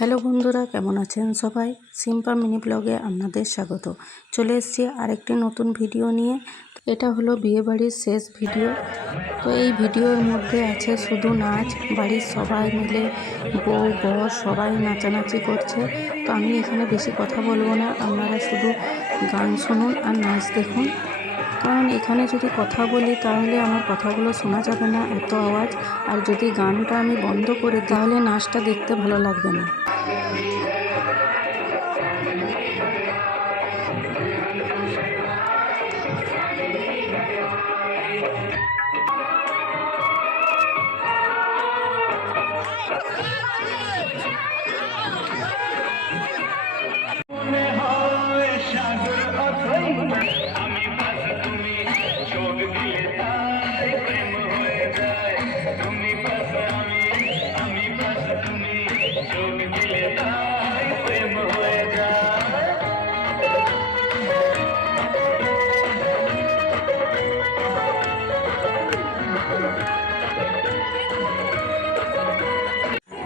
Hello বন্ধুরা, কেমন আছেন সবাই? সিম্পা মিনি ব্লগে আপনাদের স্বাগত। চলে এসেছি আরেকটি নতুন ভিডিও নিয়ে। এটা হলো বিয়েবাড়ির শেষ ভিডিও। তো এই ভিডিওর মধ্যে আছে শুধু নাচ, বাড়ির সবাই মিলে বউ, বর সবাই নাচানাচি করছে। তো আমি এখানে বেশি কথা বলব না, আপনারা শুধু গান শুনুন আর নাচ দেখুন। কারণ এখানে যদি কথা বলি, তাহলে আমার কথাগুলো শোনা যাবে না এত আওয়াজ। আর যদি গানটা আমি বন্ধ করি তাহলে নাচটা দেখতে ভালো লাগবে না।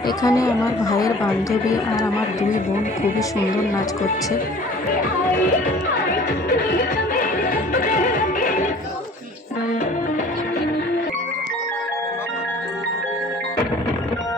এখানে আমার ভাইয়ের বান্ধবী আর আমার দুই বোন খুবই সুন্দর নাচ করছে। बता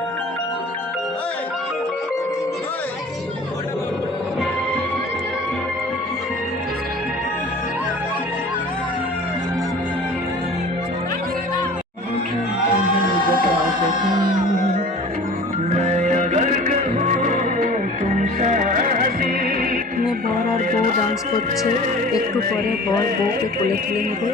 ডান্স করছে একটু পরে বর বউকে কোলে তুলে নেবে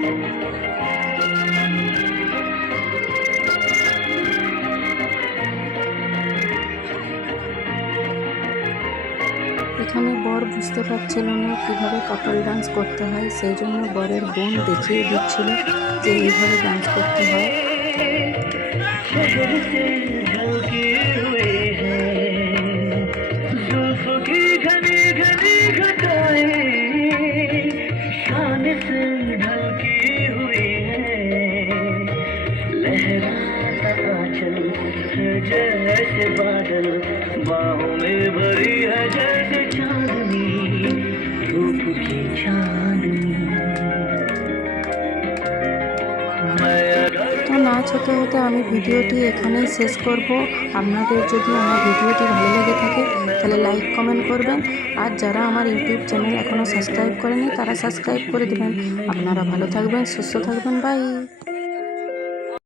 thank you এখানে বর বুঝতে পারছিল না কিভাবে কাপল ডান্স করতে হয় সেই জন্য বরের বোন দেখিয়ে দিচ্ছিল যে এইভাবে ডান্স করতে হয় शहर से ढलके हुए हैं जुल्फों की घनी घनी घटाएं शान से ढलके हुए हैं लहराता आंचल है जैसे बादल बाहों में भरी নাচ হতে হতে আমি ভিডিওটি এখানেই শেষ করব। আপনাদের যদি আমার ভিডিওটি ভালো লেগে থাকে, তাহলে লাইক, কমেন্ট করবেন। আর যারা আমার ইউটিউব চ্যানেল এখনও সাবস্ক্রাইব করেনি, তারা সাবস্ক্রাইব করে দেবেন। আপনারা ভালো থাকবেন, সুস্থ থাকবেন, বাই।